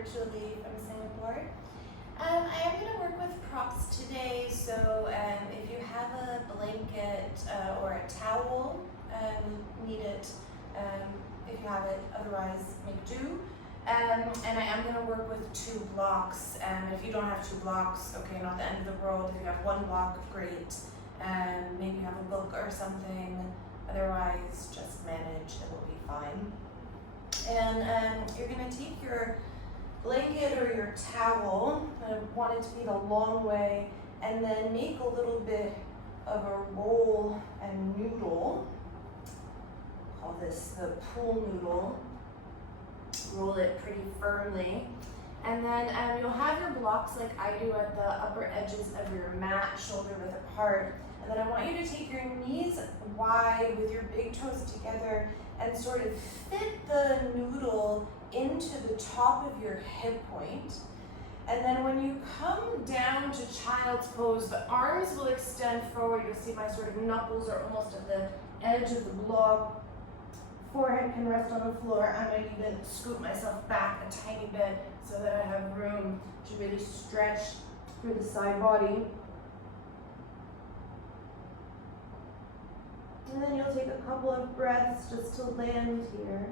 virtually from Singapore. I am going to work with props today, so if you have a blanket or a towel, need it. If you have it, otherwise make do. And I am going to work with 2 blocks, and if you don't have 2 blocks, okay, not the end of the world. If you have 1 block, great. Maybe you have a book or something, otherwise just manage, it will be fine. And you're going to take your blanket or your towel, I want it to be the long way, and then make a little bit of a roll and noodle. Call this the pool noodle. Roll it pretty firmly. And then you'll have your blocks like I do at the upper edges of your mat, shoulder width apart. And then I want you to take your knees wide with your big toes together and sort of fit the noodle into the top of your hip point. And then when you come down to child's pose, the arms will extend forward. You'll see my sort of knuckles are almost at the edge of the block. Forehead can rest on the floor. I might even scoot myself back a tiny bit so that I have room to really stretch through the side body. And then you'll take a couple of breaths just to land here.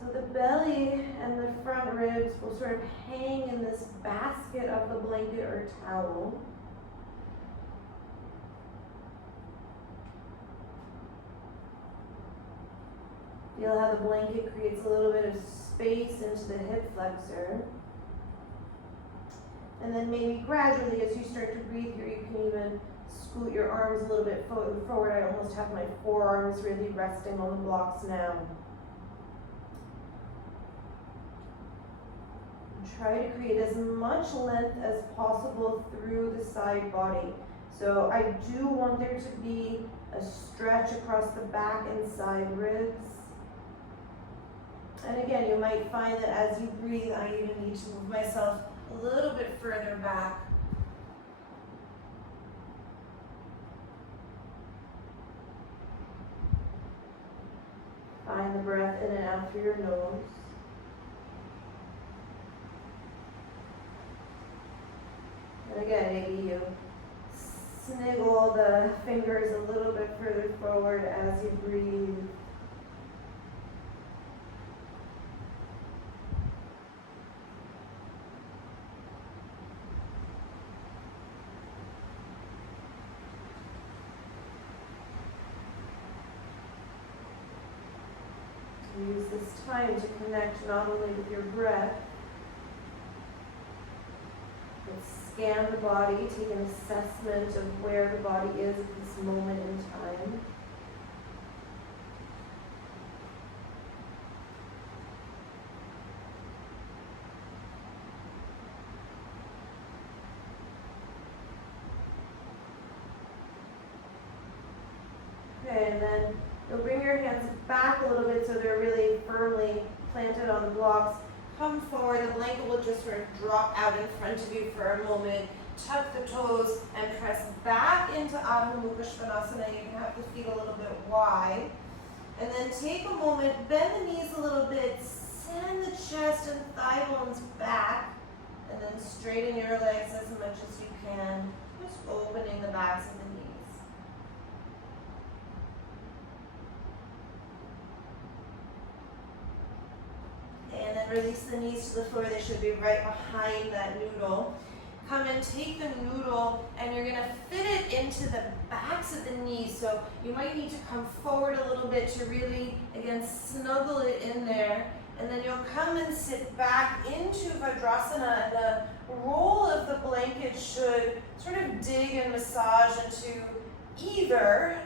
So the belly and the front ribs will sort of hang in this basket of the blanket or towel. Feel how the blanket creates a little bit of space into the hip flexor. And then maybe gradually as you start to breathe here, you can even scoot your arms a little bit forward. I almost have my forearms really resting on the blocks now. And try to create as much length as possible through the side body. So I do want there to be a stretch across the back and side ribs. And again, you might find that as you breathe, I even need to move myself a little bit further back. Find the breath in and out through your nose. And again, maybe you sniggle the fingers a little bit further forward as you breathe. Use this time to connect not only with your breath, but scan the body, take an assessment of where the body is at this moment in time. Okay, and then you'll bring your hands back a little bit so they're really firmly planted on the blocks. Come forward, the blanket will just sort of drop out in front of you for a moment. Tuck the toes and press back into Adho Mukha Svanasana. You can have the feet a little bit wide. And then take a moment, bend the knees a little bit, send the chest and thigh bones back, and then straighten your legs as much as you can, just opening the backs of the knees. And then release the knees to the floor. They should be right behind that noodle. Come and take the noodle and you're gonna fit it into the backs of the knees. So you might need to come forward a little bit to really, again, snuggle it in there. And then you'll come and sit back into Vajrasana, and the roll of the blanket should sort of dig and massage into either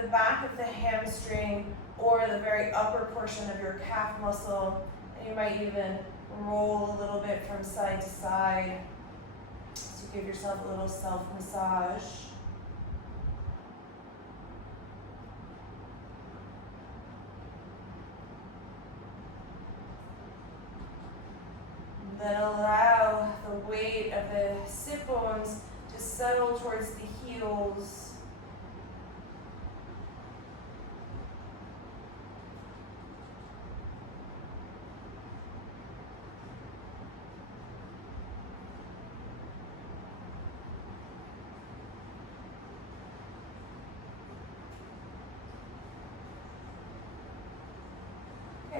the back of the hamstring or the very upper portion of your calf muscle. You might even roll a little bit from side to side to give yourself a little self-massage. Then allow the weight of the sit bones to settle towards the heels.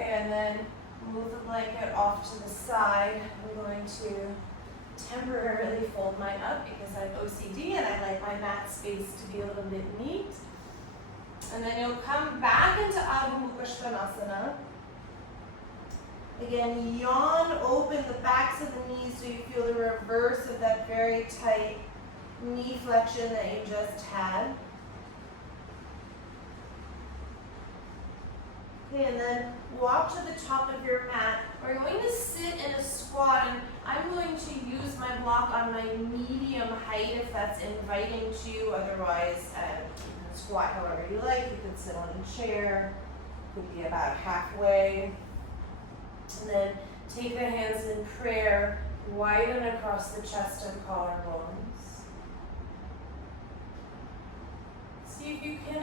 Okay, and then move the blanket off to the side. I'm going to temporarily fold mine up because I have OCD and I like my mat space to be a little bit neat. And then you'll come back into Adho Mukha Svanasana. Again, yawn open the backs of the knees so you feel the reverse of that very tight knee flexion that you just had. Okay, and then walk to the top of your mat. We're going to sit in a squat, and I'm going to use my block on my medium height if that's inviting to you. Otherwise, you can squat however you like. You can sit on a chair. Could be about halfway. And then take the hands in prayer, widen across the chest and collarbones. See if you can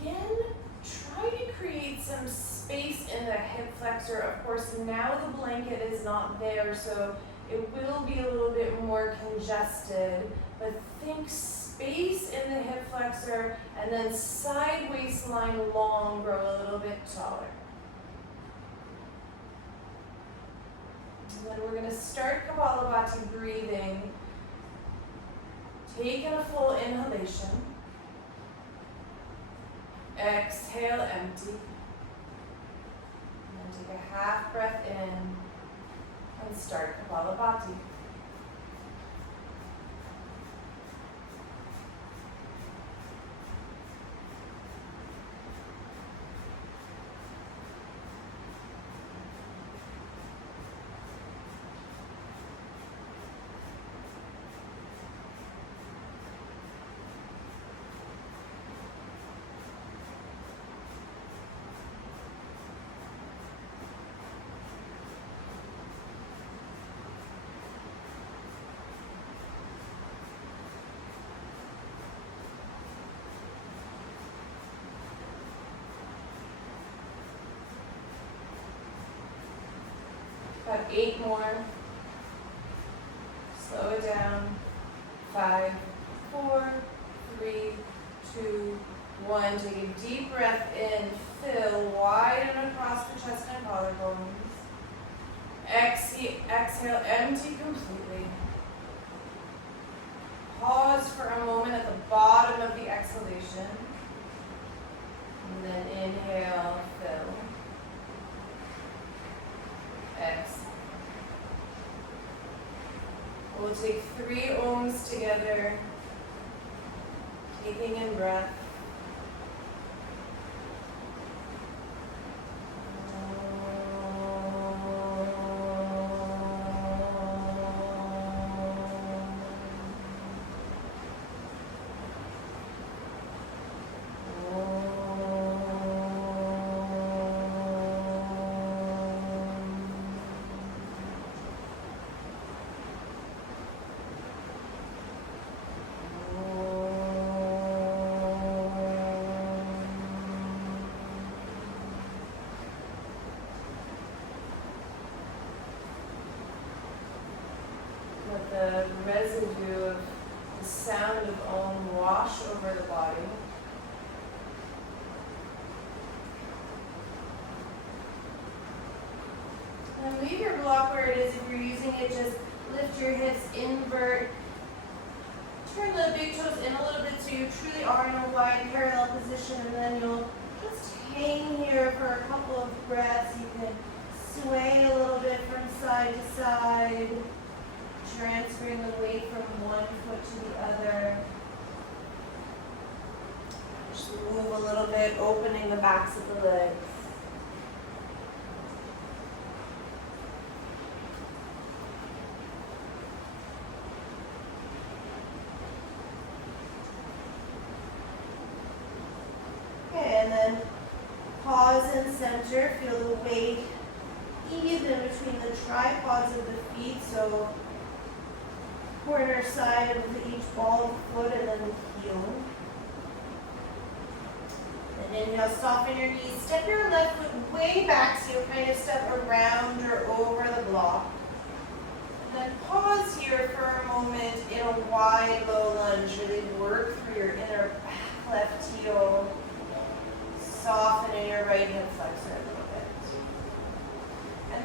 again try to create some space in the hip flexor. Of course, now the blanket is not there, so it will be a little bit more congested, but think space in the hip flexor and then side waistline long, grow a little bit taller. And then we're going to start Kapalabhati breathing. Take in a full inhalation. Exhale, empty. And then take a half breath in and start Kapalabhati. About 8 more. Slow it down. 5, 4, 3, 2, 1. Take a deep breath in. Fill. Widen across the chest and collarbones. Exhale. Empty completely. Pause for a moment at the bottom of the exhalation. And then inhale. Fill. Exhale. We'll take 3 ohms together, taking in breath. Let the residue of the sound of Om wash over the body. And leave your block where it is. If you're using it, just lift your hips, invert. Turn the big toes in a little bit so you truly are in a wide parallel position, and then you'll just hang here for a couple of breaths. You can sway a little bit from side to side, transferring the weight from one foot to the other. Just move a little bit, opening the backs of the legs. Okay, and then pause in center. Feel the weight even between the tripods of the feet, so corner side of each ball of the foot and then the heel. And inhale, soften your knees. Step your left foot way back so you'll kind of step around or over the block. And then pause here for a moment in a wide low lunge. Really work through your inner back left heel. Soften in your right hip flexor a little bit.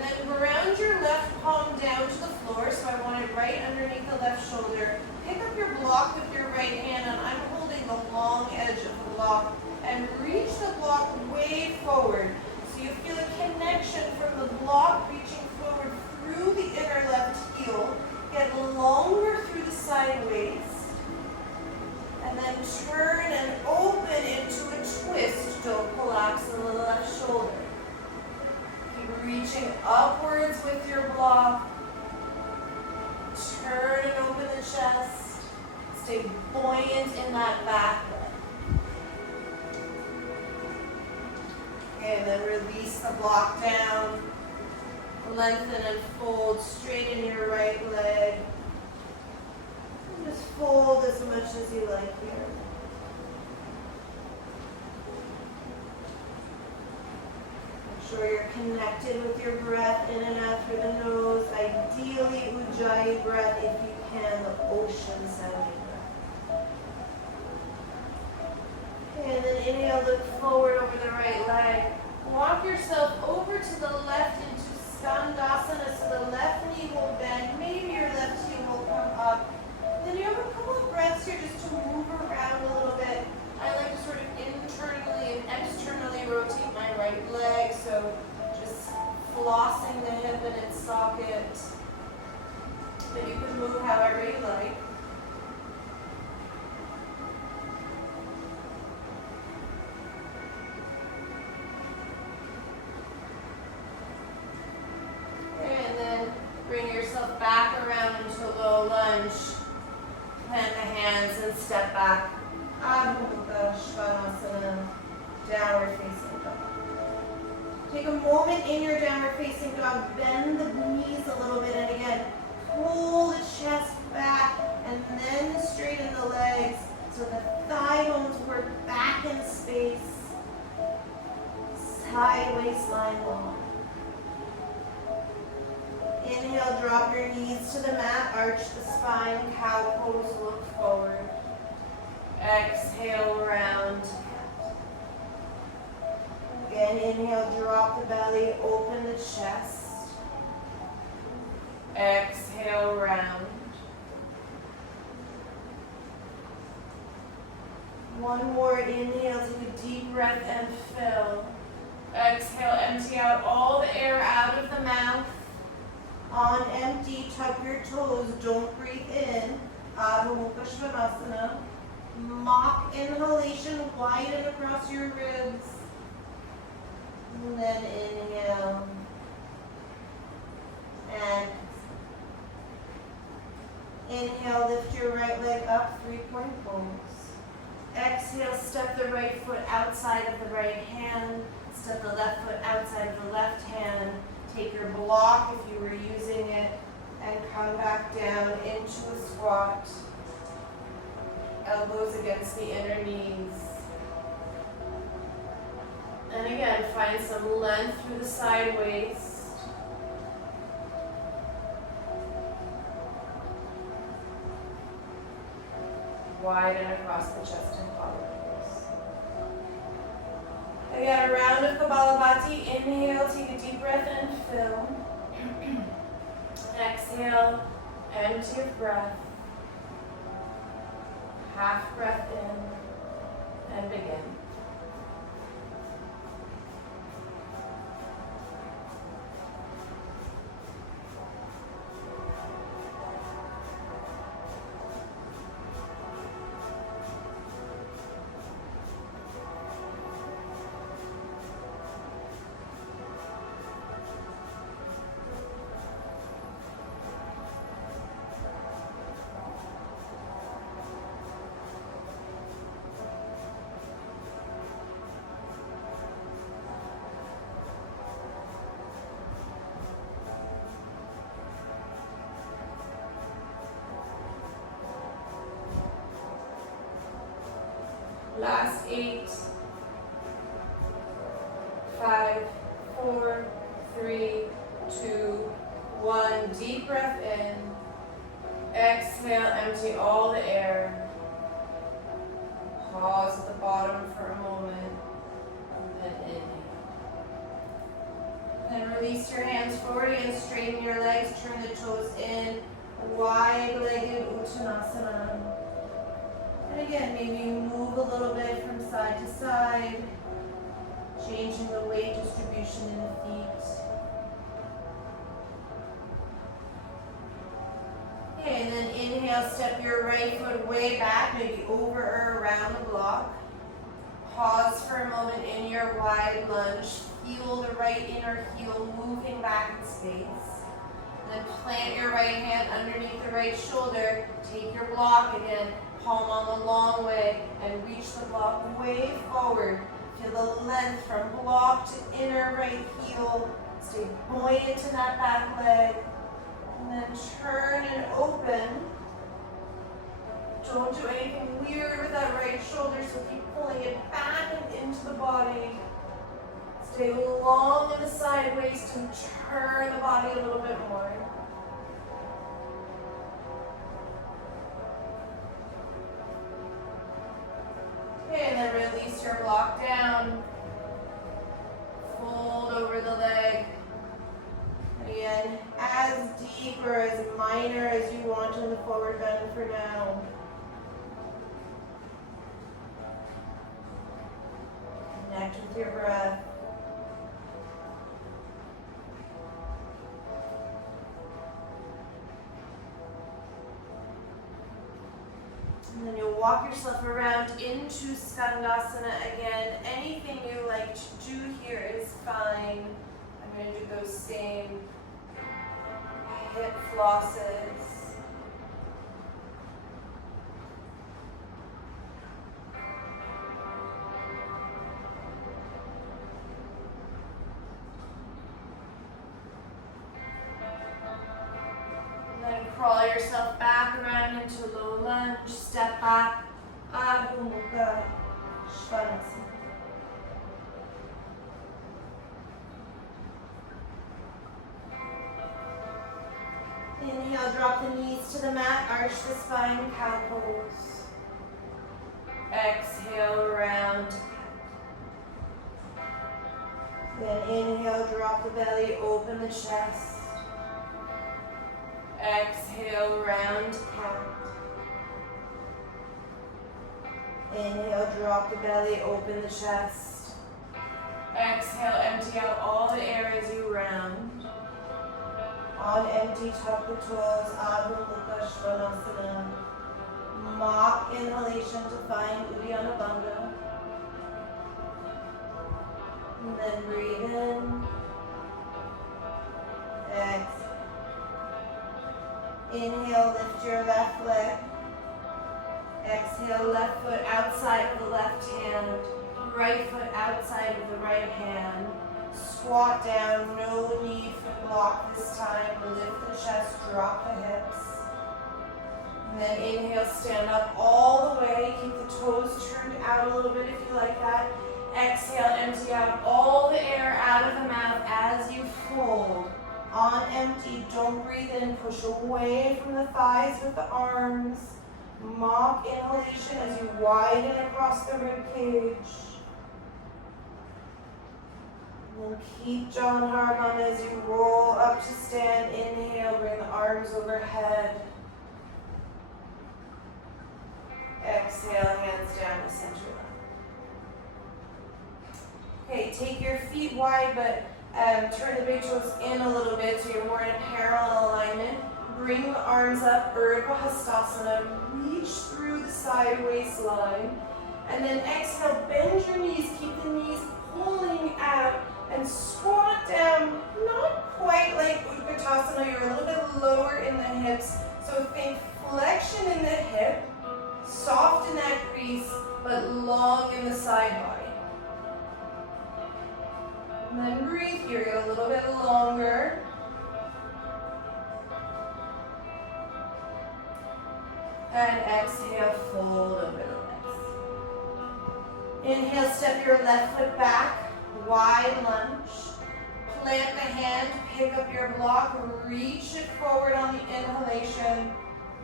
then ground your left palm down to the floor, so I want it right underneath the left shoulder. Pick up your block with your right hand, and I'm holding the long edge of the block, and reach the block way forward. So you feel a connection from the block reaching forward through the inner left heel, get longer through the side waist, and then turn and open into a twist. Don't collapse in the left shoulder. Reaching upwards with your block. Turn and open the chest. Stay buoyant in that back leg. Okay, and then release the block down. Lengthen and fold. Straighten your right leg. And just fold as much as you like here. Sure you're connected with your breath in and out through the nose. Ideally, Ujjayi breath if you can, the ocean sounding breath. Okay, and then inhale, look forward over the right leg. Walk yourself over to the left into Skandasana, so the left knee will bend. Maybe your left heel will come up. Then you have a couple of breaths here just to move around a little bit. I like to sort of internally and externally rotate my right leg, so just flossing the hip in its socket. Then you can move however you like. And then bring yourself back around into a low lunge. Plant the hands and step back. Adho Mukha Svanasana, downward facing dog. Take a moment in your downward facing dog, bend the knees a little bit, and again, pull the chest back, and then straighten the legs so the thigh bones work back in space. Side waistline long. Inhale, drop your knees to the mat, arch the spine, cow pose, look forward. Exhale, round. Again, inhale, drop the belly, open the chest. Exhale, round. One more inhale, take a deep breath and fill. Exhale, empty out all the air out of the mouth. On empty, tuck your toes, don't breathe in. Adho Mukha Svanasana. Mock inhalation, widen across your ribs. And then inhale. And inhale, lift your right leg up, 3-point pose. Exhale, step the right foot outside of the right hand. Step the left foot outside of the left hand. Take your block if you were using it and come back down into a squat. Elbows against the inner knees. And again, find some length through the side waist. Widen across the chest and collarbones. Again, a round of Kapalabhati. Inhale, take a deep breath and fill. Exhale, empty of breath. Half breath in and begin. Last 8, 5, 4, 3, 2, 1. Deep breath in. Exhale, empty all the air. Pause at the bottom for a moment. And then inhale. Then Release your hands forward and straighten your legs, turn the toes in, wide-legged Uttanasana. And again, maybe you move a little bit from side to side, changing the weight distribution in the feet. Okay, and then inhale, step your right foot way back, maybe over or around the block. Pause for a moment in your wide lunge. Feel the right inner heel moving back in space. Then plant your right hand underneath the right shoulder. Take your block again, palm on the long way, and reach the block way forward. Feel the length from block to inner right heel. Stay buoyant in that back leg. And then turn and open. Don't do anything weird with that right shoulder, so keep pulling it back and into the body. Stay long in the side waist and turn the body a little bit more. Okay, and then release your block down. Fold over the leg. Again, as deep or as minor as you want in the forward bend for now. Connect with your breath. And then you'll walk yourself around into Skandasana again. Anything you like to do here is fine. I'm going to do those same hip flosses. Crawl yourself back around into low lunge, step back, Adho Mukha Svanasana. Inhale, drop the knees to the mat, arch the spine, cow pose. Exhale, round. Then inhale, drop the belly, open the chest. Exhale, round cat. Inhale, drop the belly, open the chest. Exhale, empty out all the air as you round. On empty, tuck the toes, Adho Mukha Svanasana. Mock inhalation to find Uddiyana Bandha. And then breathe in. Exhale. Inhale, lift your left leg. Exhale, left foot outside of the left hand. Right foot outside of the right hand. Squat down, no need for block this time. Lift the chest, drop the hips. And then inhale, stand up all the way. Keep the toes turned out a little bit if you like that. Exhale, empty out all the air out of the mouth as you fold. On empty, don't breathe in, push away from the thighs with the arms. Mock inhalation as you widen across the rib cage. And then keep Janharman as you roll up to stand. Inhale, bring the arms overhead. Exhale, hands down to center line. Okay, take your feet wide, but turn the big toes in a little bit so you're more in a parallel alignment. Bring the arms up, Urdhva Hastasana. Reach through the side waistline. And then exhale, bend your knees. Keep the knees pulling out. And squat down, not quite like Utkatasana. You're a little bit lower in the hips. So think flexion in the hip, soft in that crease, but long in the side body. And then breathe here, go a little bit longer. And exhale, fold over the legs. Inhale, step your left foot back, wide lunge. Plant the hand, pick up your block, reach it forward on the inhalation.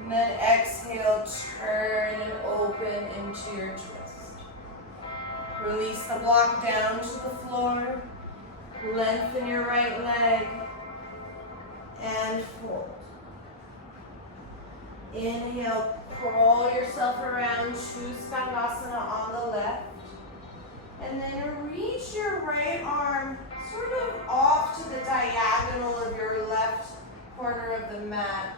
And then exhale, turn and open into your twist. Release the block down to the floor. Lengthen your right leg and fold. Inhale, crawl yourself around to Skandasana on the left. And then reach your right arm sort of off to the diagonal of your left corner of the mat.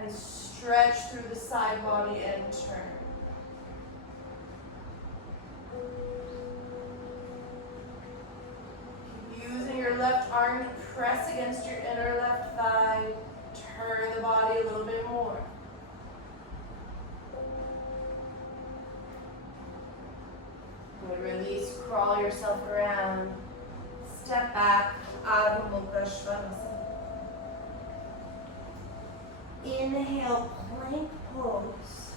And stretch through the side body and turn. Using your left arm to press against your inner left thigh. Turn the body a little bit more. Good, release, crawl yourself around. Step back, Adho Mukha Svanasana. Inhale, plank pose.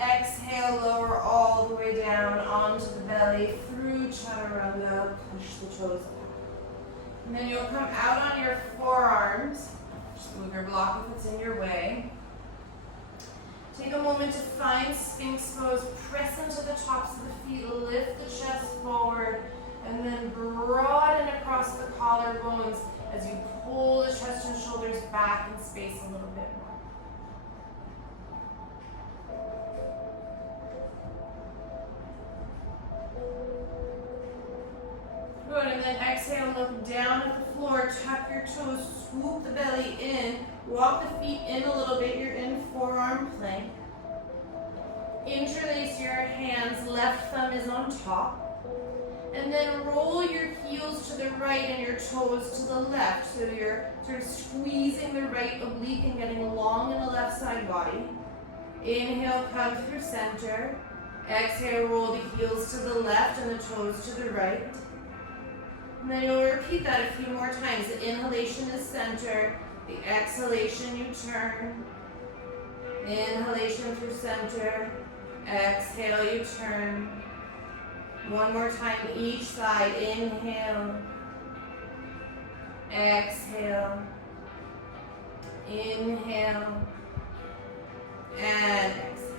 Exhale, lower all the way down onto the belly through Chaturanga. Push the toes back. And then you'll come out on your forearms. Just move your block if it's in your way. Take a moment to find Sphinx pose. Press into the tops of the feet. Lift the chest forward. And then broaden across the collarbones as you pull the chest and shoulders back in space a little bit more. Good, and then exhale, look down at the floor, tuck your toes, swoop the belly in, walk the feet in a little bit, you're in forearm plank. Interlace your hands, left thumb is on top. And then roll your heels to the right and your toes to the left. So you're sort of squeezing the right oblique and getting long in the left side body. Inhale, come through center. Exhale, roll the heels to the left and the toes to the right. And then you'll repeat that a few more times. The inhalation is center. The exhalation, you turn. Inhalation through center. Exhale, you turn. One more time, each side. Inhale. Exhale. Inhale. And exhale.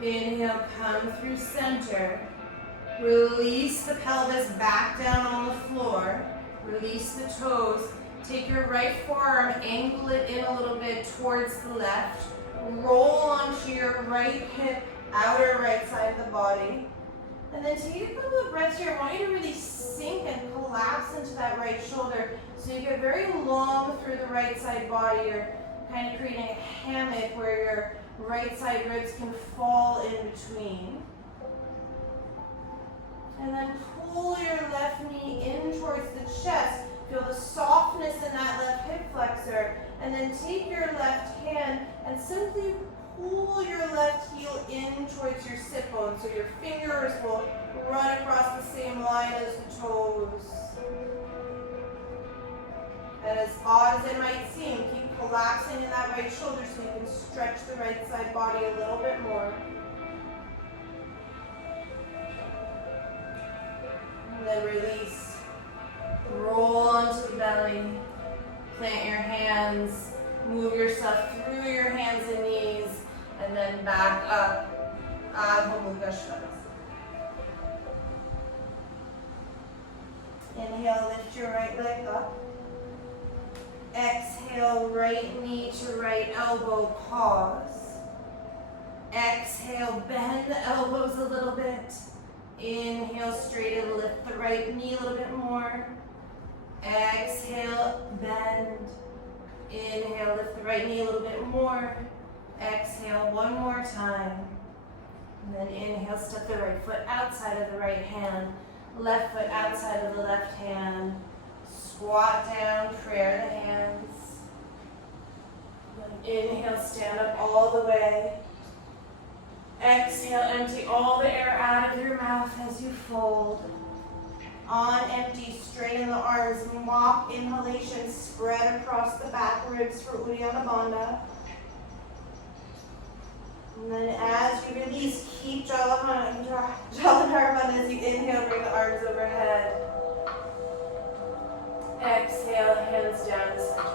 Inhale, come through center. Release the pelvis back down on the floor. Release the toes. Take your right forearm, angle it in a little bit towards the left. Roll onto your right hip, outer right side of the body. And then take a couple of breaths here. I want you to really sink and collapse into that right shoulder. So you get very long through the right side body. You're kind of creating a hammock where your right side ribs can fall in between. And then pull your left knee in towards the chest. Feel the softness in that left hip flexor. And then take your left hand and simply pull your left heel in towards your sit bone. So your fingers will run across the same line as the toes. And as odd as it might seem, keep collapsing in that right shoulder so you can stretch the right side body a little bit more. And then release. Roll onto the belly. Plant your hands. Move yourself through your hands and knees. And then back up. Adho Mukha Svanasana. Inhale, lift your right leg up. Exhale, right knee to right elbow, pause. Exhale, bend the elbows a little bit. Inhale, straighten, lift the right knee a little bit more. Exhale, bend. Inhale, lift the right knee a little bit more. Exhale, one more time. And then inhale, step the right foot outside of the right hand. Left foot outside of the left hand. Squat down, prayer the hands. Then inhale, stand up all the way. Exhale, empty all the air out of your mouth as you fold. On empty, straighten the arms, mop inhalation, spread across the back ribs for Uddiyana Bandha. And then as you release, keep Jalandhara Bandha as you inhale, bring the arms overhead. Exhale, hands down to center.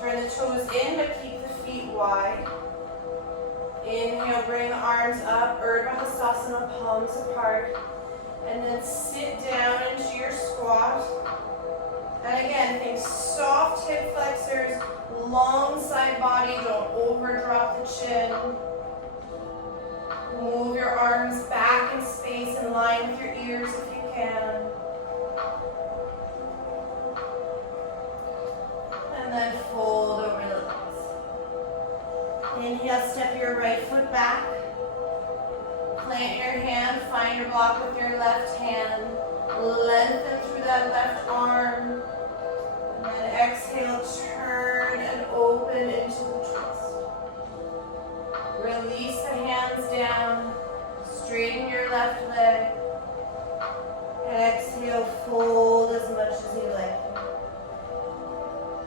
Turn the toes in, but keep the feet wide. Inhale, Inhale, bring the arms up, Urdhva Hastasana, palms apart. And then sit down into your squat. And again, think soft hip flexors, long side body, don't overdrop the chin. Move your arms back in space in line with your ears if you can. And then fold over the legs. Inhale, step your right foot back. Plant your hand, find your block with your left hand. Lengthen through that left arm. And then exhale, turn and open into the twist. Release the hands down. Straighten your left leg. Exhale, fold as much as you like.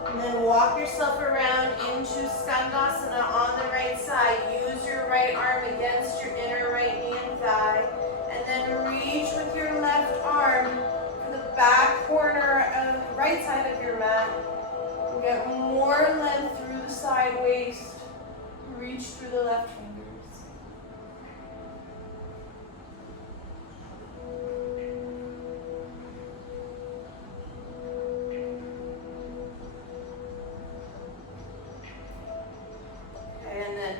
And then walk yourself around into Skandasana on the right side. Use your right arm against your inner right knee and thigh. And then reach with your left arm to the back corner of the right side of your mat. And get more length through the side waist. Reach through the left fingers. And then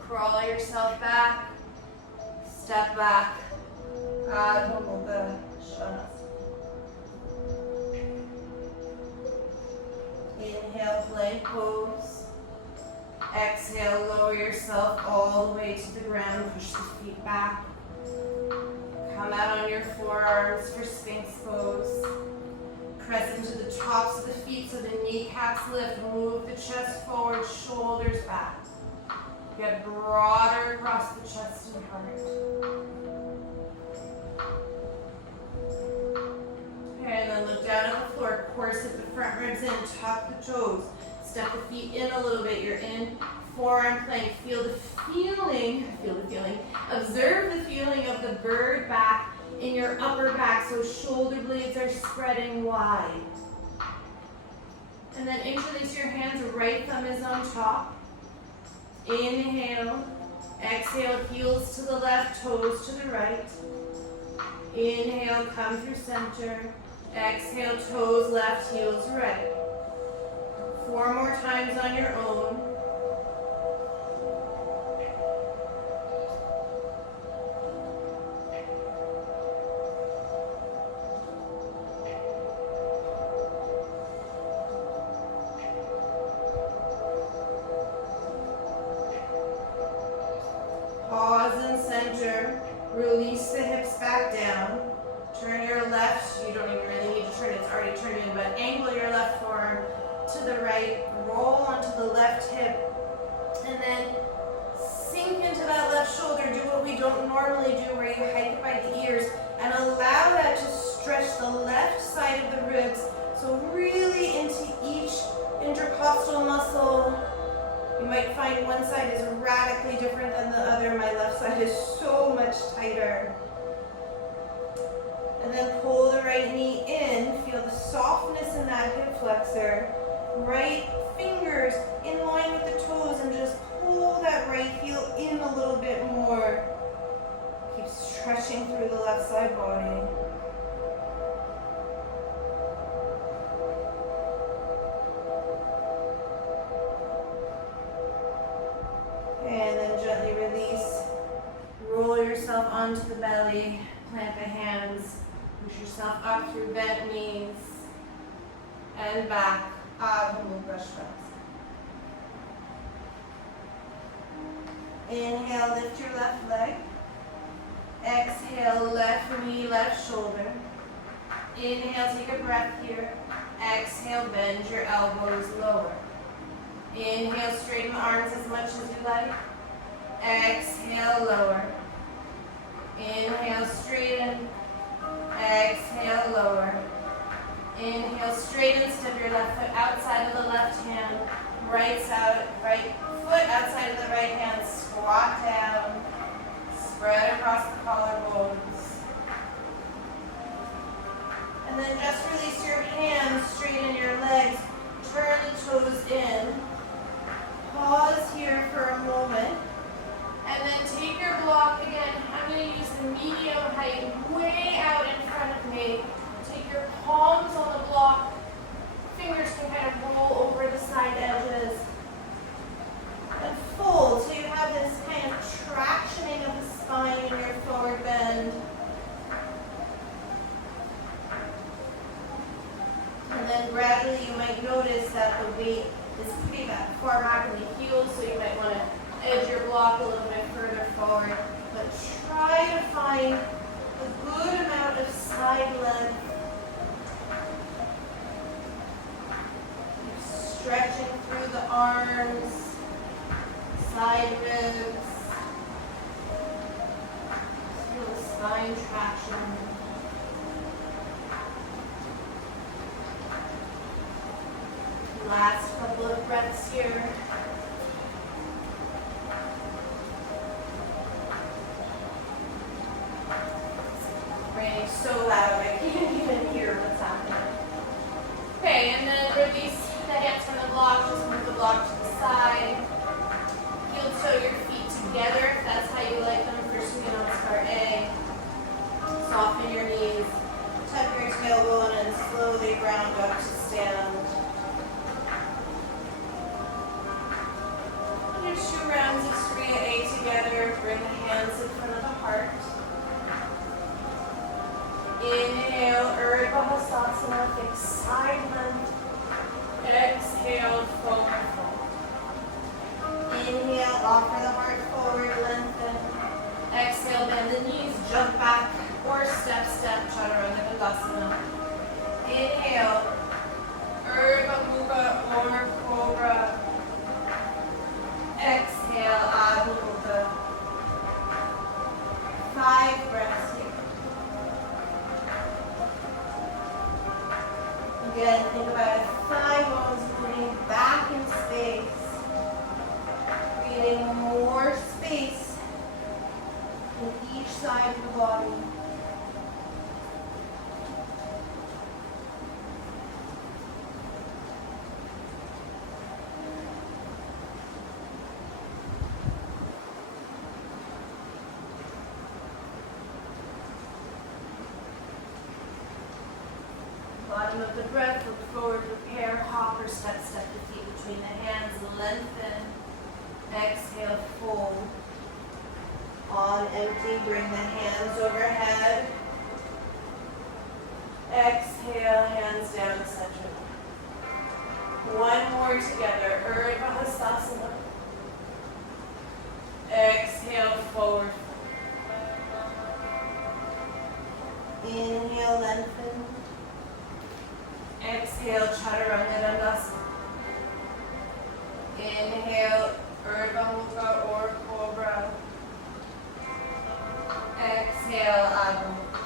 crawl yourself back, step back, Adho Mukha Svanasana. Inhale, plank pose. Exhale, lower yourself all the way to the ground, push the feet back. Come out on your forearms for Sphinx pose. Press into the tops of the feet so the kneecaps lift. Move the chest forward, shoulders back. Get broader across the chest and heart. Okay, and then look down at the floor. Corset the front ribs in, tuck the toes. Step the feet in a little bit. You're in forearm plank. Feel the feeling. Observe the feeling of the bird back in your upper back. So shoulder blades are spreading wide. And then interlace your hands. Right thumb is on top. Inhale, exhale, heels to the left, toes to the right. Inhale, come through center. Exhale, toes left, heels right. 4 more times on your own. Pause and center. Release the hips back down. Turn your left, you don't even really need to turn it, it's already turned in, but angle your left forearm to the right. Roll onto the left hip. And then sink into that left shoulder. Do what we don't normally do, where you hike it by the ears. And allow that to stretch the left side of the ribs. So really into each intercostal muscle. You might find one side is radically different than the other. My left side is so much tighter. And then pull the right knee in. Feel the softness in that hip flexor. Right fingers in line with the toes and just pull that right heel in a little bit more. Keep stretching through the left side body. And then gently release. Roll yourself onto the belly. Plant the hands. Push yourself up through bent knees. And back. Adho Mukha Svanasana. Inhale, lift your left leg. Exhale, left knee, left shoulder. Inhale, take a breath here. Exhale, bend your elbows lower. Inhale, straighten the arms as much as you like. Exhale, lower. Inhale, straighten. Exhale, lower. Inhale, straighten, step your left foot outside of the left hand. Right foot outside of the right hand. Squat down. Spread across the collarbones. And then just release your hands, straighten your legs. Turn the toes in. Pause here for a moment. And then take medium height, way out in front of me. Take your palms on the block. Fingers can kind of roll over the side edges. And fold, so you have this kind of tractioning of the spine in your forward bend. And then gradually you might notice that the weight is pretty far back in the heels, so you might want to edge your block a little bit further forward. But try to find a good amount of side length. Stretching through the arms, side ribs. Feel the spine traction. Last couple of breaths here. Raining so loud I can't even hear what's happening. Okay, and then release the hands from the block. Just move the block to the side. Heel toe your feet together if that's how you like them for swinging on part A. Soften your knees. Tuck your tailbone and slowly round up to stand. Do 2 rounds of Surya A together. Bring the hands in front of the heart. Inhale, Urdhva Hastasana, fix side length. Exhale, forward fold. Inhale, offer the heart forward, lengthen. Exhale, bend the knees, jump back, or step, Chaturanga Dandasana. Inhale, Urdhva Mukha or Cobra. Exhale, Adho Mukha. 5 breaths here. Again, think about thigh bones moving back in space. Creating more space in each side of the body. Bottom of the breath, look forward, prepare, hop or step the feet between the hands, lengthen. Exhale, fold. On empty, bring the hands overhead. Exhale, hands down to center. One more together, Urdhva Hastasana. Exhale, forward. Inhale, lengthen. Exhale, Chaturanga Dandasana. Inhale, Urdhva Mukha or Cobra. Exhale, Adho Mukha.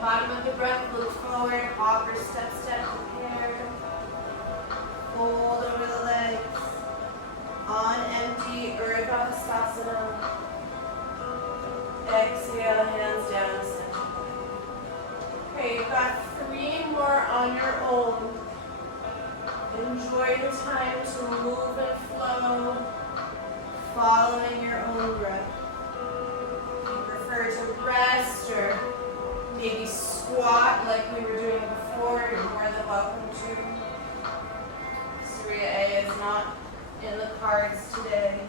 Bottom of the breath, look forward, hop or step, prepare. Fold over the legs. On empty, Urdhva Hastasana. Exhale, hands down to center. Okay, you've got 3 more on your own. Enjoy the time to move and flow, following your own breath. If you prefer to rest or maybe squat like we were doing before, you're more than welcome to. Surya A is not in the cards today.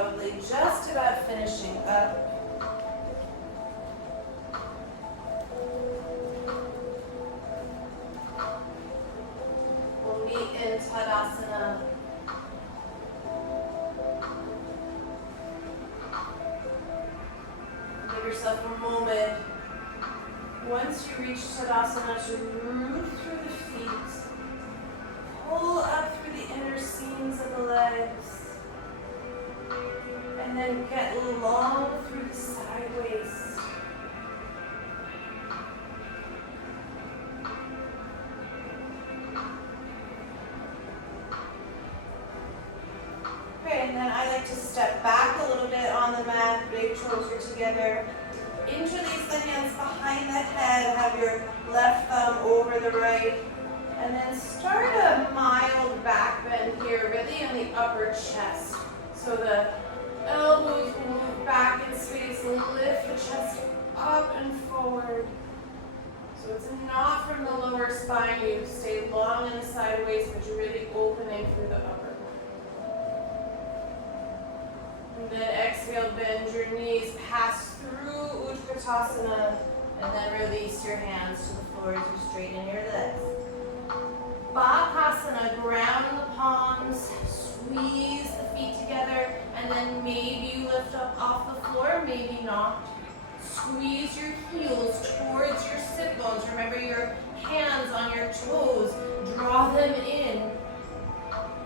probably just about finishing up. We'll meet in Tadasana. Give yourself a moment. Once you reach Tadasana, to root through the feet. Pull up through the inner seams of the legs. And then get long through the side waist. Okay, and then I like to step back a little bit on the mat, big toes are together. Interlace the hands behind the head, have your left thumb over the right. And then start a mild back bend here, really in the upper chest. So the elbows move back in space, lift the chest up and forward. So it's not from the lower spine, you stay long in the side waist, but you're really opening through the upper. And then exhale, bend your knees, pass through Utkatasana, and then release your hands to the floor as you straighten your legs. Bakasana, ground in the palms, squeeze the feet together, and then maybe you lift up off the floor, maybe not. Squeeze your heels towards your sit bones. Remember your hands on your toes, draw them in.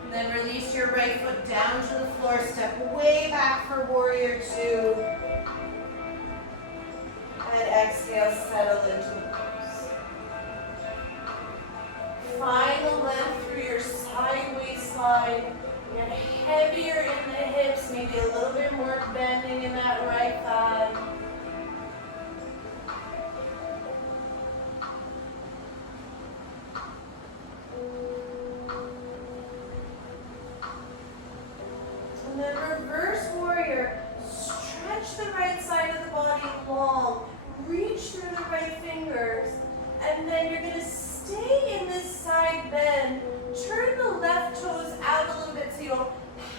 And then release your right foot down to the floor, step way back for warrior two. And exhale, settle into the pose. Find the length through your side waistline. Get heavier in the hips, maybe a little bit more bending in that right thigh. And then reverse warrior. Stretch the right side of the body long. Reach through the right fingers. And then you're going to stay in this side bend. Turn the left toes out a little bit so you'll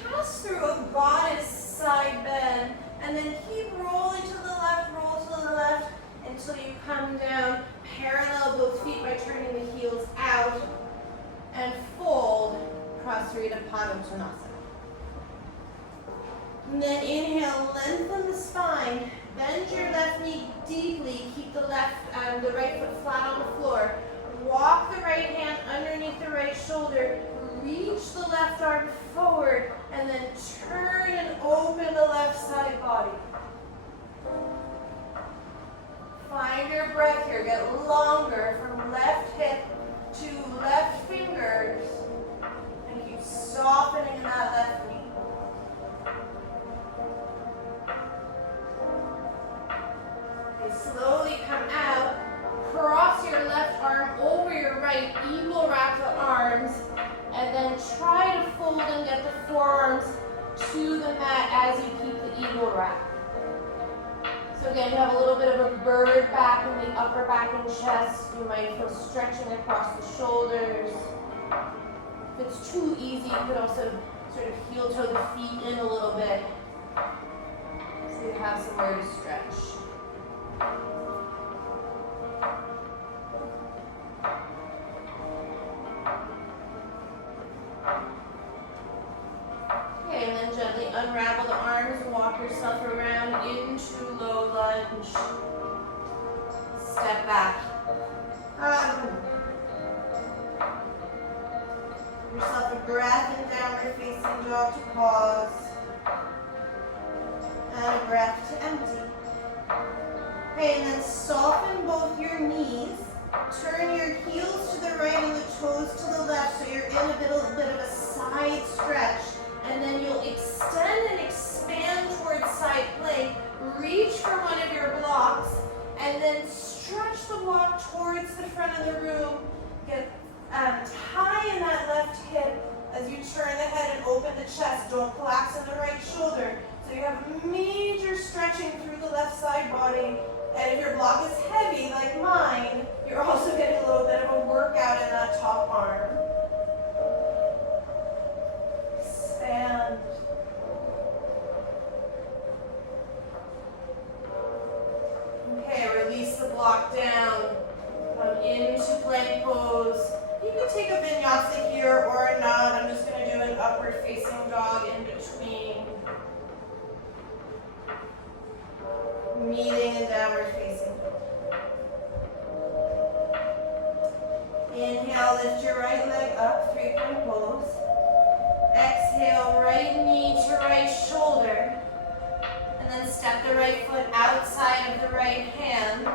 pass through a goddess side bend. And then keep rolling to the left, roll to the left until you come down. Parallel both feet by turning the heels out. And fold, Prasarita Padottanasana. And then inhale, lengthen the spine. Bend your left knee deeply. Keep the right foot flat on the floor. Walk the right hand underneath the right shoulder. Reach the left arm forward. And then turn and open the left side body. Find your breath here. Get longer from left hip to left fingers. And keep softening that left knee. Slowly come out, cross your left arm over your right, eagle wrap the arms, and then try to fold and get the forearms to the mat as you keep the eagle wrap. So again, you have a little bit of a bird back in the upper back and chest. You might feel stretching across the shoulders. If it's too easy, you could also sort of heel toe the feet in a little bit so you have somewhere to stretch. Okay, and then gently unravel the arms and walk yourself around into low lunge. Step back. Give yourself a breath in downward facing dog to pause. And a breath to empty. Okay, and then soften both your knees. Turn your heels to the right and the toes to the left so you're in a bit of a side stretch. And then you'll extend and expand towards side plank. Reach for one of your blocks and then stretch the block towards the front of the room. Get high in that left hip as you turn the head and open the chest. Don't collapse in the right shoulder. So you have major stretching through the left side body. And if your block is heavy, like mine, you're also getting a little bit of a workout in that top arm. Expand. walk down, come into plank pose. You can take a vinyasa here or a nod. I'm just going to do an upward facing dog in between. Meeting and downward facing. Inhale, lift your right leg up, 3-point pose. Exhale, right knee to right shoulder. And then step the right foot outside of the right hand.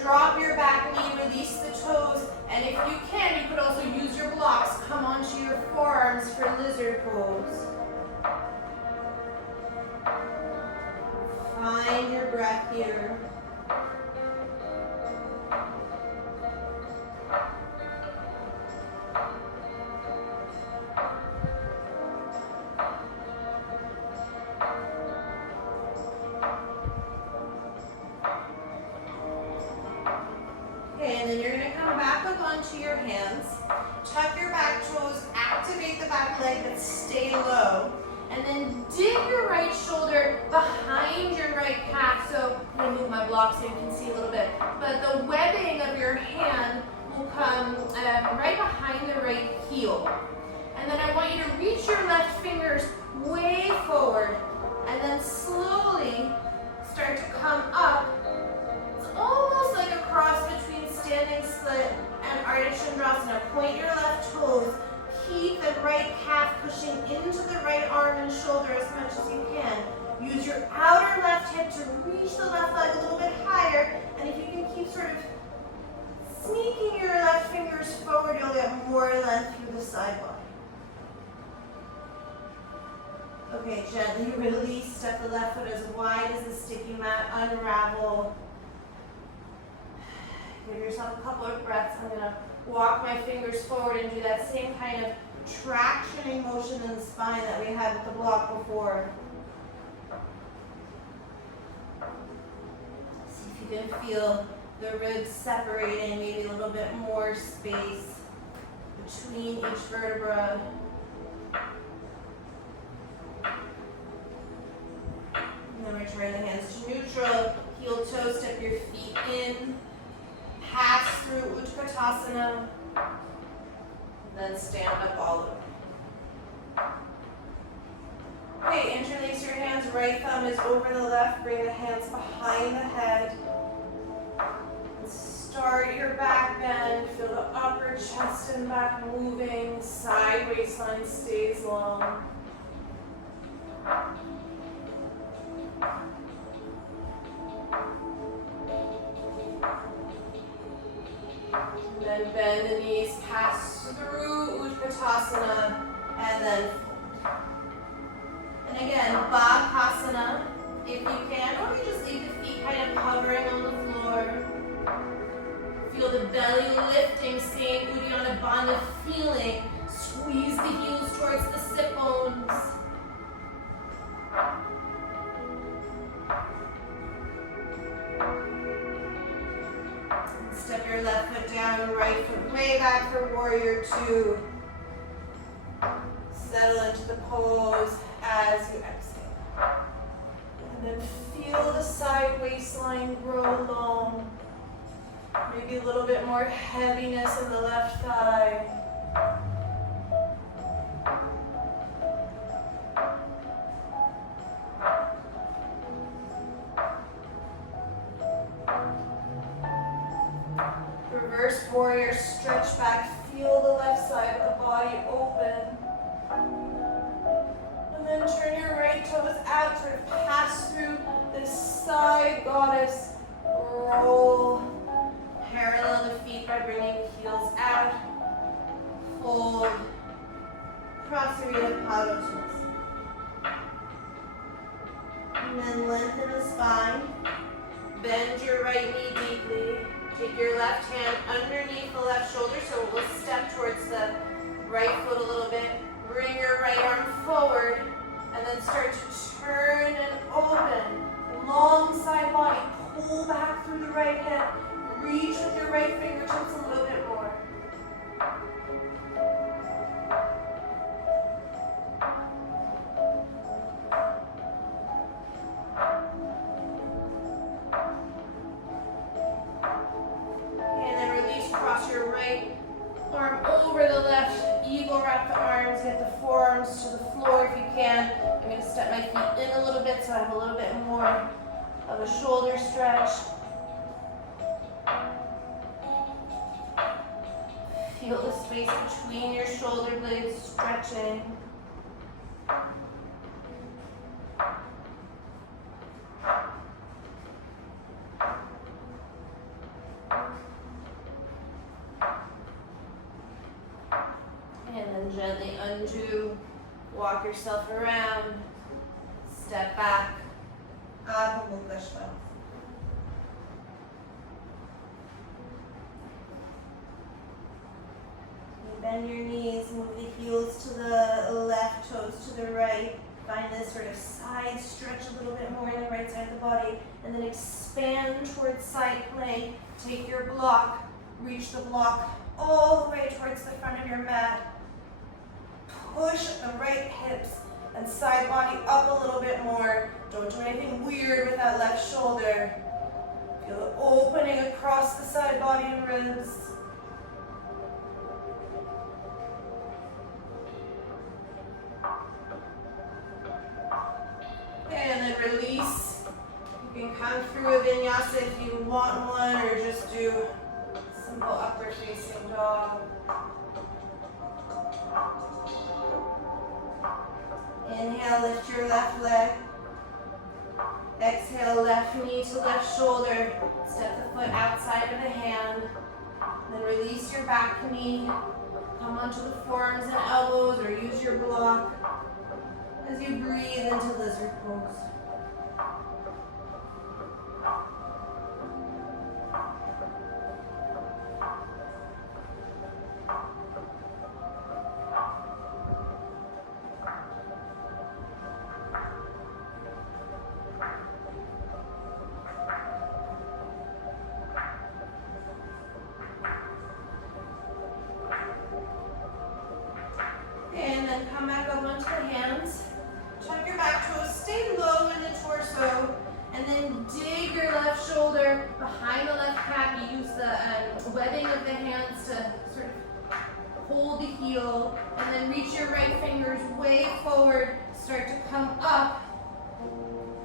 Drop your back knee, release the toes. And if you can, you could also use your blocks. Come onto your forearms for lizard pose. Find your breath here. Okay, and then you're going to come back up onto your hands. Tuck your back toes, activate the back leg, but stay low. And then dig your right shoulder behind your right calf. So I'm going to move my block so you can see a little bit. But the webbing of your hand will come right behind the right heel. And then I want you to reach your left fingers way forward. And then slowly start to come up. It's almost like a cross between standing split and Ardha Chandrasana. Point your left toes. Keep the right calf pushing into the right arm and shoulder as much as you can. Use your outer left hip to reach the left leg a little bit higher. And if you can keep sort of sneaking your left fingers forward, you'll get more length through the side body. Okay, gently release. Step the left foot as wide as the sticky mat. Unravel. Give yourself a couple of breaths. I'm going to walk my fingers forward and do that same kind of tractioning motion in the spine that we had with the block before. See if you can feel the ribs separating, maybe a little bit more space between each vertebra. And then return the hands to neutral. Heel toe, step your feet in. Pass through Utkatasana, then stand up all the way. Okay, interlace your hands. Right thumb is over the left. Bring the hands behind the head. And start your back bend. Feel the upper chest and back moving. Side waistline stays long. And then bend the knees, pass through Utkatasana, and then, and again, Bakasana, if you can, or you just leave the feet kind of hovering on the floor. Feel the belly lifting, same Uddiyana Bandha feeling. Squeeze the heels towards the sit bones. Step your left foot down, right foot way back for warrior two. Settle into the pose as you exhale. And then feel the side waistline grow long. Maybe a little bit more heaviness in the left thigh. Reverse warrior, stretch back, feel the left side of the body open. And then turn your right toes out, sort of pass through this side goddess roll. Parallel the feet by bringing the heels out. Fold. Prasarita Padottanasana. And then lengthen the spine. Bend your right knee deeply. Take your left hand underneath the left shoulder so it will step towards the right foot a little bit. Bring your right arm forward and then start to turn and open. Long side body. Pull back through the right hand. Reach with your right fingertips a little bit more. get the forearms to the floor if you can. I'm going to step my feet in a little bit so I have a little bit more of a shoulder stretch. Feel the space between your shoulder blades stretching. And then gently undo, walk yourself around, step back. Bend your knees, move the heels to the left, toes to the right. Find this sort of side stretch a little bit more in the right side of the body, and then expand towards side plank. Take your block, reach the block all the way towards the front of your mat. Push the right hips and side body up a little bit more. Don't do anything weird with that left shoulder. Feel the opening across the side body and ribs. And then release. You can come through a vinyasa if you want one, or just do simple upward facing dog. Inhale, lift your left leg. Exhale, left knee to left shoulder. Step the foot outside of the hand. Then release your back knee. Come onto the forearms and elbows, or use your block as you breathe into lizard pose. And then come back up onto the hands. Tuck your back toes, stay low in the torso, and then dig your left shoulder behind the left calf. You use the webbing of the hands to sort of hold the heel, and then reach your right fingers way forward. Start to come up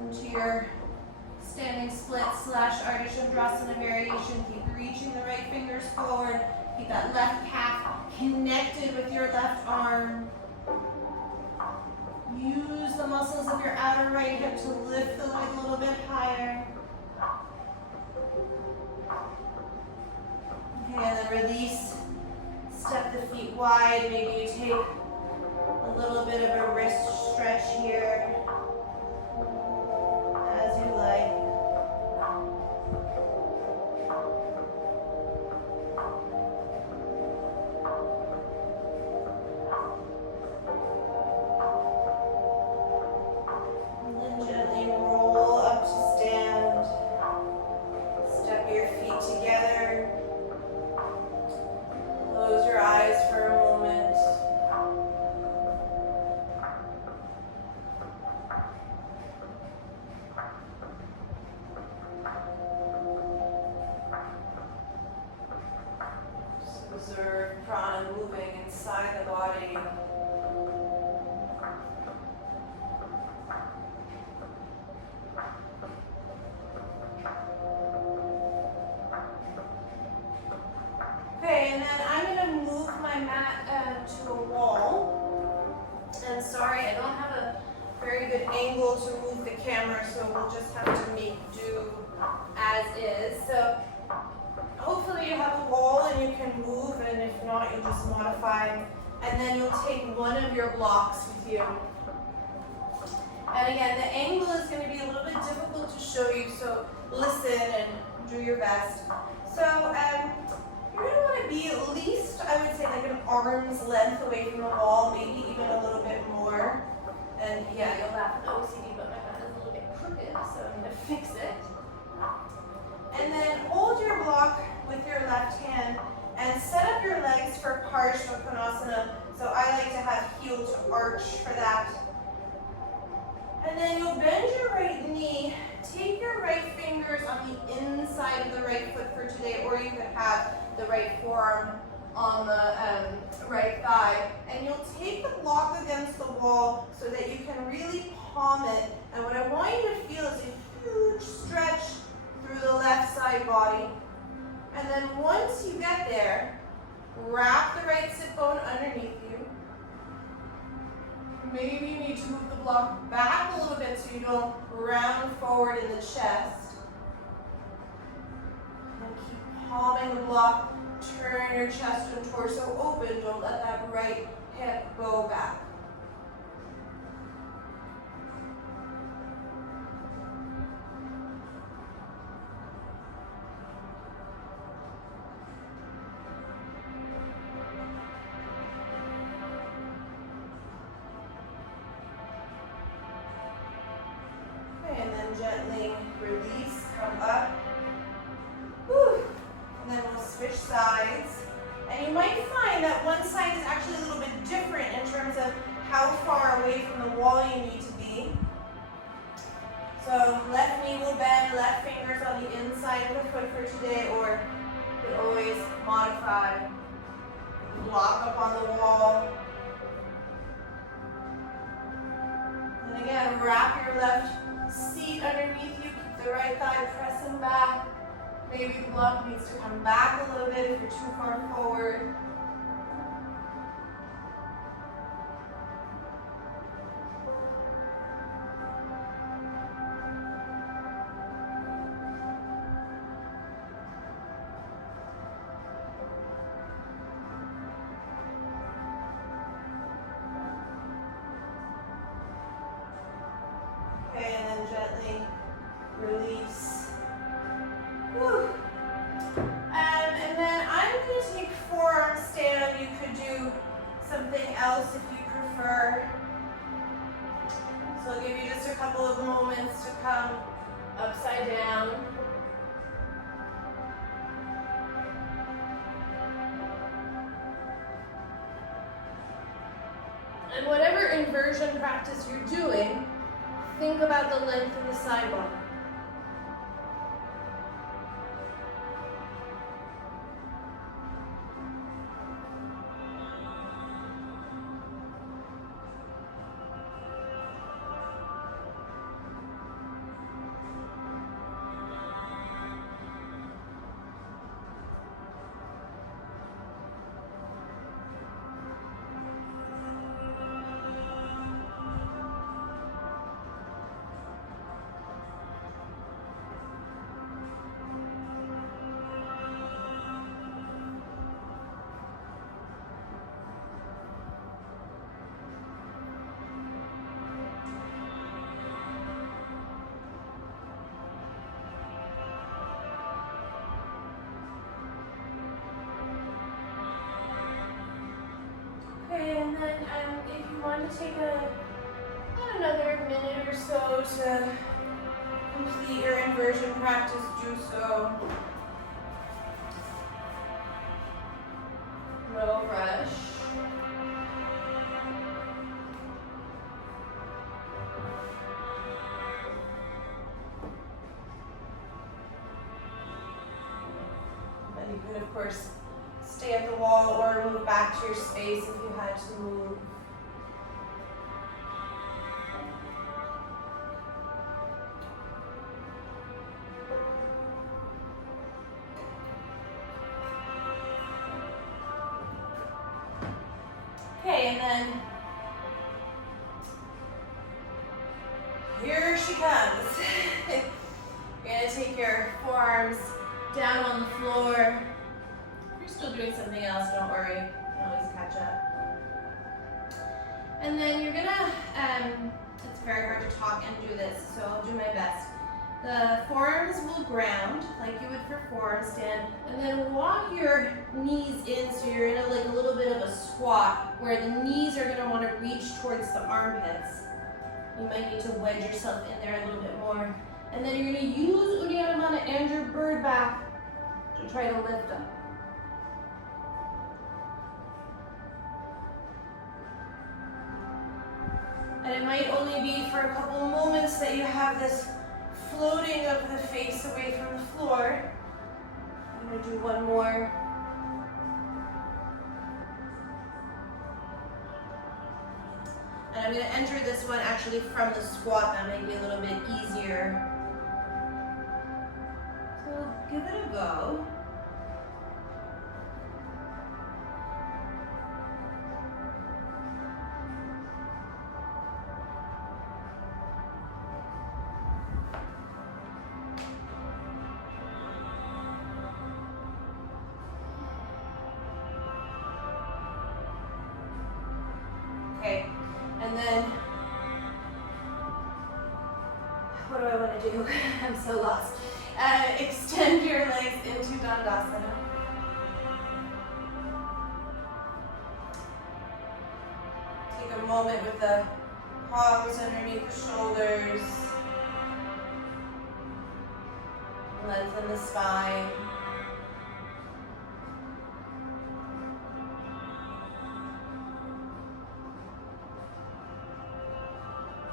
into your standing split / Ardha Chandrasana variation. Keep reaching the right fingers forward. Keep that left calf connected with your left arm. Use the muscles of your outer right hip to lift the leg a little bit higher. Okay, and then release. Step the feet wide. Maybe you take a little bit of a wrist stretch here, as you like. Observe prana moving inside the body. Okay, and then I'm going to move my mat to a wall. And sorry, I don't have a very good angle to move the camera, so we'll just have to make do as is. So hopefully you have a wall and you can move, and if not, you'll just modify. And then you'll take one of your blocks with you. And again, the angle is going to be a little bit difficult to show you, so listen and do your best. So you're going to want to be at least, I would say, like an arm's length away from the wall, maybe even a little bit more. And yeah, you'll laugh at OCD, but my mat is a little bit crooked, so I'm going to fix it. And then hold your block with your left hand and set up your legs for Parsvakonasana. So I like to have heel to arch for that. And then you'll bend your right knee, take your right fingers on the inside of the right foot for today, or you could have the right forearm on the right thigh. And you'll take the block wall so that you can really palm it. And what I want you to feel is a huge stretch through the left side body. And then once you get there, wrap the right sit bone underneath you. Maybe you need to move the block back a little bit so you don't round forward in the chest. And keep palming the block. Turn your chest and torso open. Don't let that right hip go back. Okay, and then gently release, come up. Whew. And then we'll switch sides. And you might find that one side is actually a little bit different in terms of how far away from the wall you need to be. So left knee will bend, left fingers on the inside of the foot for today, or you could always modify. Block up on the wall. And again, wrap your left seat underneath you, keep the right thigh pressing back. Maybe the block needs to come back a little bit if you're too far forward. Okay, and then gently release. Whew. And then I'm going to take forearm stand. You could do something else if you prefer. So I'll give you just a couple of moments to come upside down. And whatever inversion practice you're doing, think about the length of the side body. Okay, and then if you want to take another minute or so to complete your inversion practice, do so. No rush. And you could, of course, stay at the wall or move back to your space if you had to move. Okay, and then here she comes. You're going to take your forearms down on the floor. If you're still doing something else, don't worry. You can always catch up. And then you're going to, it's very hard to talk and do this, so I'll do my best. The forearms will ground like you would for forearm stand, and then walk your knees in so you're in a little bit of a squat where the knees are going to want to reach towards the armpits. You might need to wedge yourself in there a little bit more. And then you're going to use Uddiyana and your bird back to try to lift up. And it might only be for a couple of moments that you have this floating of the face away from the floor. I'm going to do one more. And I'm going to enter this one actually from the squat. That might be a little bit easier. So give it a go. Okay, and then what do I want to do? I'm so lost. Extend your legs into Dandasana. Take a moment with the palms underneath the shoulders. Lengthen the spine.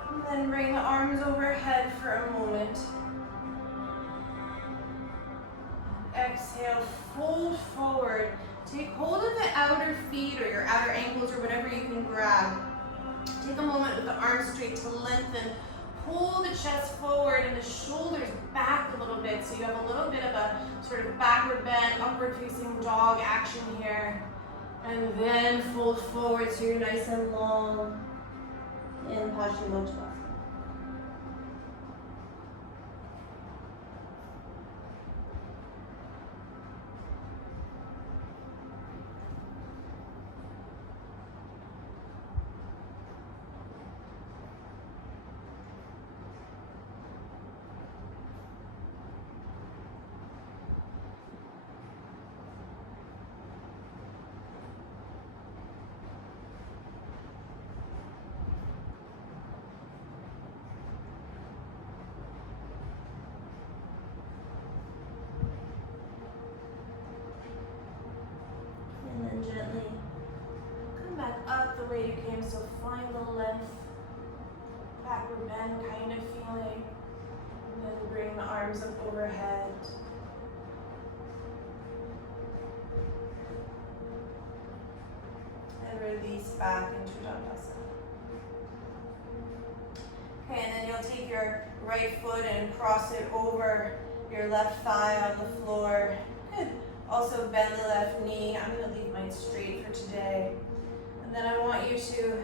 And then bring the arms overhead for a moment. Exhale, fold forward. Take hold of the outer feet or your outer ankles or whatever you can grab. Take a moment with the arms straight to lengthen. Pull the chest forward and the shoulders back a little bit so you have a little bit of a sort of backward bend, upward facing dog action here. And then fold forward so you're nice and long in Paschimottanasana. And then gently come back up the way you came, so find the length, backward bend kind of feeling, and then bring the arms up overhead. And release back into Dandasana. Okay, and then you'll take your right foot and cross it over your left thigh on the floor. Good. Also bend the left knee. I'm going to leave mine straight for today. And then I want you to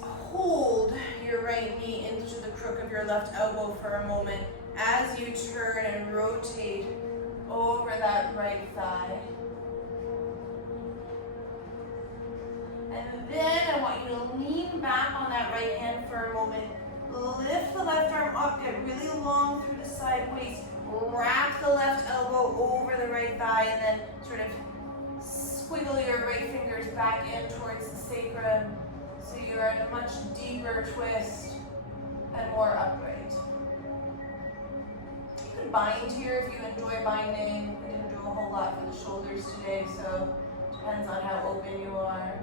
hold your right knee into the crook of your left elbow for a moment as you turn and rotate over that right thigh. And then I want you to lean back on that right hand for a moment. Lift the left arm up, get really long through the side waist. Wrap the left elbow over the right thigh and then sort of squiggle your right fingers back in towards the sacrum so you're in a much deeper twist and more upright. You could bind here if you enjoy binding. We didn't do a whole lot for the shoulders today, so it depends on how open you are.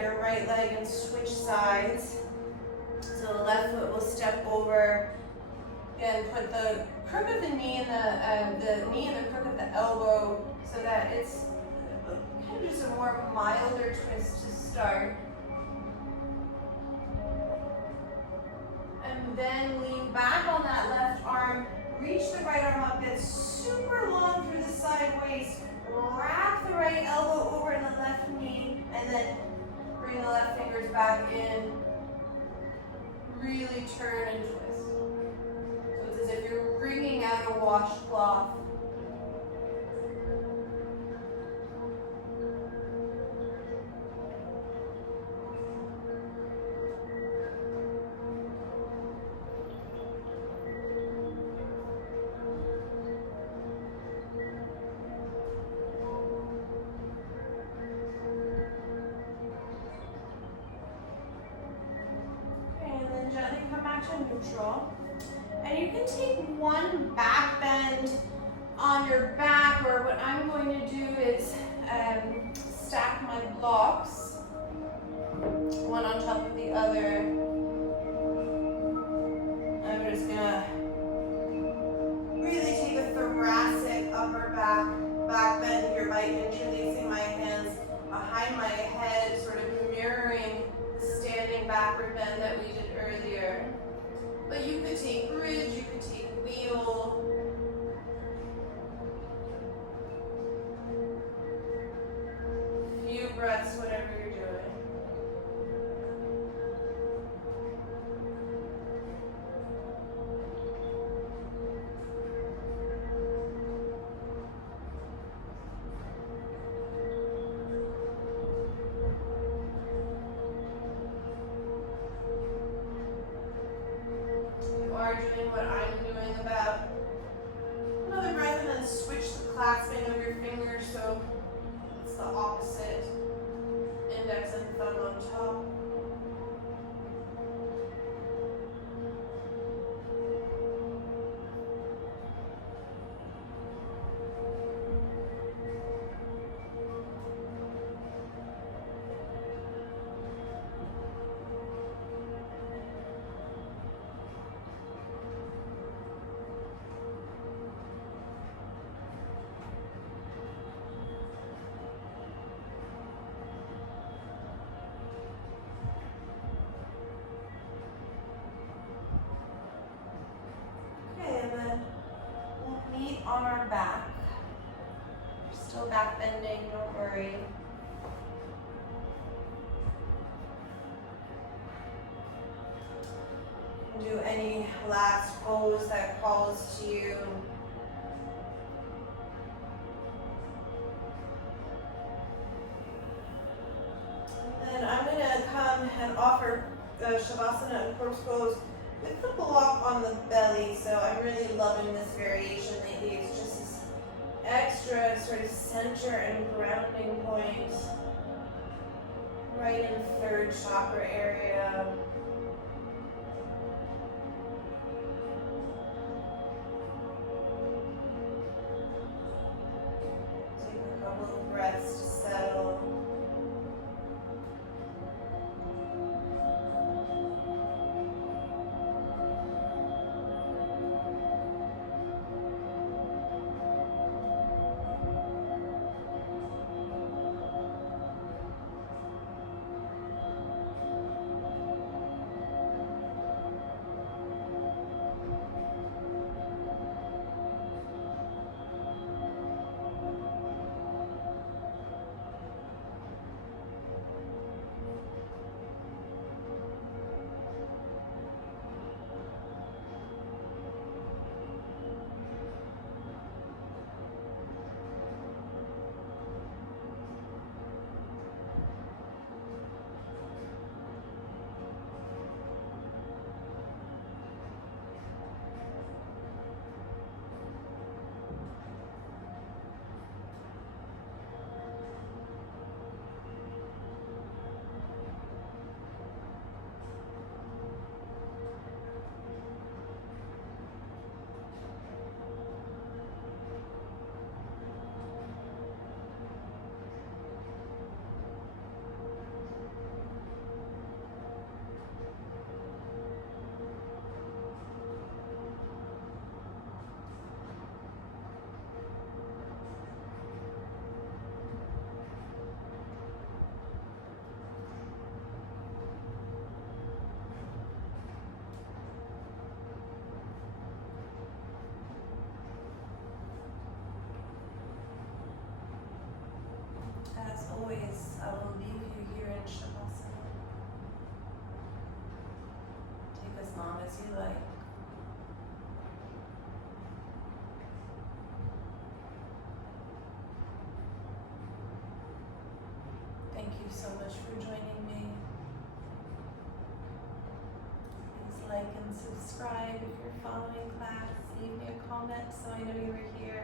Your right leg and switch sides. So the left foot will step over and put the crook of the knee and the knee and the crook of the elbow so that it's kind of just a more milder twist to start. And then lean back on that left arm, reach the right arm up, get super long through the side waist, wrap the right elbow over the left knee, and then bring the left fingers back in, really turn and twist. So it's as if you're wringing out a washcloth. Neutral. And you can take one back bend on your back, or what I'm going to do is stack my blocks, one on top of the other. I'm just gonna really take a thoracic upper back bend here by interlacing my hands behind my head, sort of mirroring the standing backward bend that we did earlier. But you could take bridge, you could take wheel. Few breaths, whatever you're doing. You are doing what I'm doing, about another breath, and then switch the clasping of your fingers so it's the opposite. Index and thumb on top. On our back. We're still back bending, don't worry. Do any last pose that calls to you. And then I'm going to come and offer the Shavasana and corpse pose with the block on the belly. So I'm really loving this variation lately. It's just this extra sort of center and grounding point right in the third chakra area. Take a couple of breaths to settle. As always, I will leave you here in Shavasana. Take as long as you like. Thank you so much for joining me. Please like and subscribe if you're following class. Leave me a comment so I know you were here.